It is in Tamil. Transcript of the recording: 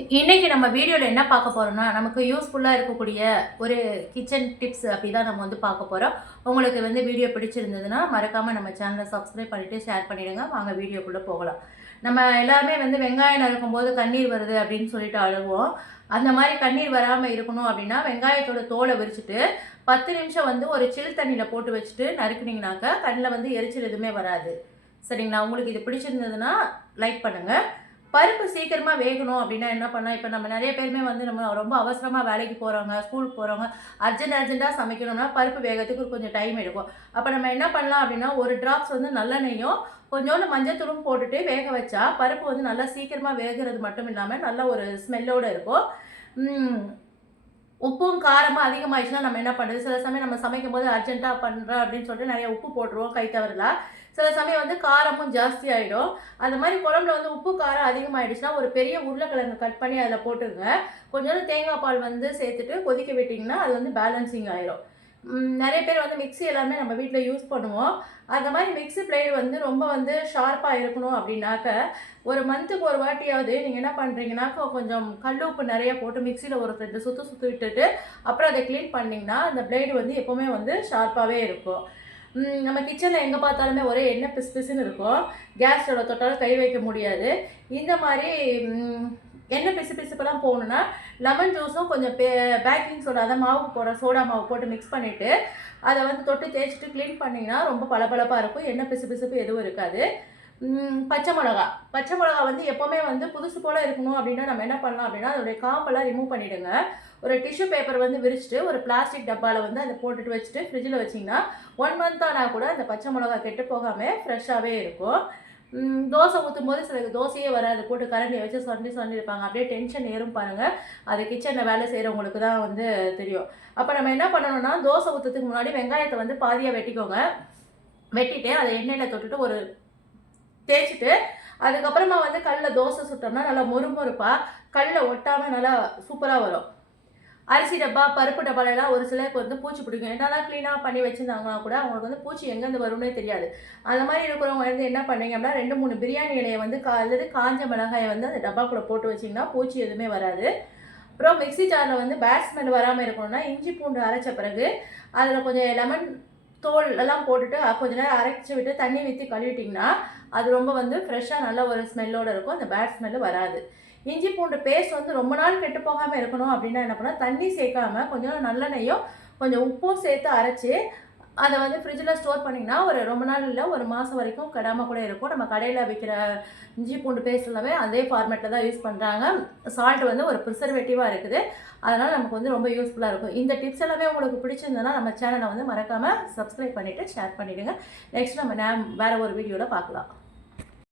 இன்னைக்கு நம்ம வீடியோவில் என்ன பார்க்க போகிறோம்னா, நமக்கு யூஸ்ஃபுல்லாக இருக்கக்கூடிய ஒரு கிச்சன் டிப்ஸ் அப்படி தான் நம்ம வந்து பார்க்க போகிறோம். உங்களுக்கு வந்து வீடியோ பிடிச்சிருந்ததுன்னா மறக்காமல் நம்ம சேனலை சப்ஸ்கிரைப் பண்ணிவிட்டு ஷேர் பண்ணிவிடுங்க. வாங்க வீடியோக்குள்ளே போகலாம். நம்ம எல்லாருமே வந்து வெங்காயம் நறுக்கும்போது கண்ணீர் வருது அப்படின்னு சொல்லிட்டு அழுவோம். அந்த மாதிரி கண்ணீர் வராமல் இருக்கணும் அப்படின்னா வெங்காயத்தோட தோலை விரிச்சிட்டு 10 நிமிஷம் வந்து ஒரு சில் தண்ணியில் போட்டு வச்சுட்டு நறுக்குனீங்கனாக்கா கண்ணில் வந்து எரிச்சல் எதுவுமே வராது. சரிங்களா? உங்களுக்கு இது பிடிச்சிருந்ததுன்னா லைக் பண்ணுங்கள். பருப்பு சீக்கிரமாக வேகணும் அப்படின்னா என்ன பண்ணலாம்? இப்போ நம்ம நிறைய பேருமே வந்து நம்ம ரொம்ப அவசரமாக வேலைக்கு போகிறவங்க, ஸ்கூலுக்கு போகிறவங்க, அர்ஜென்ட்டாக சமைக்கணும்னா பருப்பு வேகத்துக்கு கொஞ்சம் டைம் எடுக்கும். அப்போ நம்ம என்ன பண்ணலாம் அப்படின்னா, ஒரு ட்ராப்ஸ் வந்து நல்லெண்ணெயும் கொஞ்சோண்டு மஞ்சத்தூளும் போட்டுட்டு வேக வச்சா பருப்பு வந்து நல்லா சீக்கிரமாக வேகிறது மட்டும் இல்லாமல் நல்ல ஒரு ஸ்மெல்லோடு இருக்கும். உப்பும் காரமாக அதிகமாகிடுச்சுன்னா நம்ம என்ன பண்ணுறது? சில சமயம் நம்ம சமைக்கும் போது அர்ஜென்ட்டாக பண்ணுறோம் அப்படின்னு சொல்லிட்டு நிறைய உப்பு போட்டுருவோம் கை தவறலாம். சில சமயம் வந்து காரமும் ஜாஸ்தி ஆகிடும். அந்த மாதிரி குழம்புல வந்து உப்பு காரம் அதிகமாகிடுச்சுன்னா ஒரு பெரிய உருளைக்கிழங்கு கட் பண்ணி அதில் போட்டுருங்க. கொஞ்சோண்டு தேங்காய் பால் வந்து சேர்த்துட்டு கொதிக்க விட்டிங்கன்னா அது வந்து பேலன்சிங் ஆயிரும். நிறைய பேர் வந்து மிக்ஸி எல்லாமே நம்ம வீட்டில் யூஸ் பண்ணுவோம். அந்த மாதிரி மிக்ஸி பிளேடு வந்து ரொம்ப வந்து ஷார்ப்பாக இருக்கணும் அப்படின்னாக்க ஒரு மந்த்துக்கு ஒரு வாட்டியாவது நீங்கள் என்ன பண்ணுறீங்கன்னாக்கா கொஞ்சம் கல் உப்பு நிறைய போட்டு மிக்சியில் ஒரு 2 சுற்று விட்டுட்டு அப்புறம் அதை க்ளீன் பண்ணிங்கன்னா அந்த பிளேடு வந்து எப்போவுமே வந்து ஷார்ப்பாகவே இருக்கும். நம்ம கிச்சனில் எங்கே பார்த்தாலுமே ஒரே எண்ணெய் பிசு பிசுன்னு இருக்கும். கேஸ் ஸ்டவ்வில் தொட்டாலும் கை வைக்க முடியாது. இந்த மாதிரி எண்ணெய் பிசு பிசுப்பெல்லாம் போகணுன்னா லெமன் ஜூஸும் கொஞ்சம் பேக்கிங் சோடா, அதை மாவு போடுற சோடா மாவு போட்டு மிக்ஸ் பண்ணிவிட்டு அதை வந்து தொட்டு தேய்ச்சிட்டு க்ளீன் பண்ணிங்கன்னா ரொம்ப பளபளப்பாக இருக்கும். எண்ணெய் பிசு பிசுப்பு எதுவும் இருக்காது. பச்சை மிளகா வந்து எப்போவுமே வந்து புதுசு போல் இருக்கணும் அப்படின்னா நம்ம என்ன பண்ணலாம் அப்படின்னா அதோடைய காம்பெல்லாம் ரிமூவ் பண்ணிவிடுங்க. ஒரு டிஷ்யூ பேப்பர் வந்து விரிச்சிட்டு ஒரு பிளாஸ்டிக் டப்பாவில் வந்து அதை போட்டுட்டு வச்சுட்டு ஃப்ரிட்ஜில் வச்சிங்கன்னா 1 மந்த் ஆனால் கூட அந்த பச்சை மிளகா கெட்டு போகாமல் ஃப்ரெஷ்ஷாகவே இருக்கும். தோசை ஊற்றும் போது சில தோசையே வராது, போட்டு கரண்டியை வச்சு சொல்லி இருப்பாங்க. அப்படியே டென்ஷன் ஏறும் பாருங்கள். அது கிச்சனில் வேலை செய்கிறவங்களுக்கு தான் வந்து தெரியும். அப்போ நம்ம என்ன பண்ணணும்னா தோசை ஊற்றுறதுக்கு முன்னாடி வெங்காயத்தை வந்து பாதியாக வெட்டிக்கோங்க. வெட்டிட்டு அதை எண்ணெயில் தொட்டுட்டு ஒரு தேய்ச்சிட்டு அதுக்கப்புறமா வந்து கல்லில் தோசை சுட்டோம்னா நல்லா மொறுமொறுப்பாக கல்லில் ஒட்டாமல் நல்லா சூப்பராக வரும். அரிசி டப்பா, பருப்பு டப்பாலெல்லாம் ஒரு சிலருக்கு வந்து பூச்சி பிடிக்கும். என்னதான் க்ளீனாக பண்ணி வச்சுருந்தாங்கன்னா கூட அவங்களுக்கு வந்து பூச்சி எங்கேருந்து வரும்னே தெரியாது. அந்த மாதிரி இருக்கிறவங்க வந்து என்ன பண்ணீங்க அப்படின்னா 2, 3 பிரியாணி இலையை வந்து அல்லது காஞ்ச மிளகாயை வந்து அந்த டப்பாக்குள்ளே போட்டு வச்சிங்கன்னா பூச்சி எதுவுமே வராது. அப்புறம் மிக்ஸி ஜாரில் வந்து பேட் ஸ்மெல் வராமல் இருக்கணும்னா இஞ்சி பூண்டு அரைச்ச பிறகு அதில் கொஞ்சம் லெமன் தோல் எல்லாம் போட்டுட்டு கொஞ்ச நேரம் அரைச்சி விட்டு தண்ணி ஊற்றி கழுவிட்டிங்கன்னா அது ரொம்ப வந்து ஃப்ரெஷ்ஷாக நல்ல ஒரு ஸ்மெல்லோடு இருக்கும். அந்த பேட் ஸ்மெல்லு வராது. இஞ்சி பூண்டு பேஸ்ட் வந்து ரொம்ப நாள் கெட்டு போகாமல் இருக்கணும் அப்படின்னா என்ன பண்ணால் தண்ணி சேர்க்காமல் கொஞ்சம் நல்லெண்ணெயும் கொஞ்சம் உப்பும் சேர்த்து அரைச்சி அதை வந்து ஃப்ரிட்ஜில் ஸ்டோர் பண்ணிங்கன்னா ஒரு ரொம்ப நாள் இல்லை, ஒரு மாதம் வரைக்கும் கெடாமல் கூட இருக்கும். நம்ம கடையில் விற்கிற இஞ்சி பூண்டு பேஸ்ட் எல்லாமே அதே ஃபார்மேட்டில் தான் யூஸ் பண்ணுறாங்க. சால்ட் வந்து ஒரு ப்ரிசர்வேட்டிவாக இருக்குது. அதனால் நமக்கு வந்து ரொம்ப யூஸ்ஃபுல்லாக இருக்கும். இந்த டிப்ஸ் எல்லாமே உங்களுக்கு பிடிச்சிருந்ததுன்னா நம்ம சேனலை வந்து மறக்காமல் சப்ஸ்கிரைப் பண்ணிவிட்டு ஷேர் பண்ணிவிடுங்க. நெக்ஸ்ட் நம்ம வேறு ஒரு வீடியோவில் பார்க்கலாம்.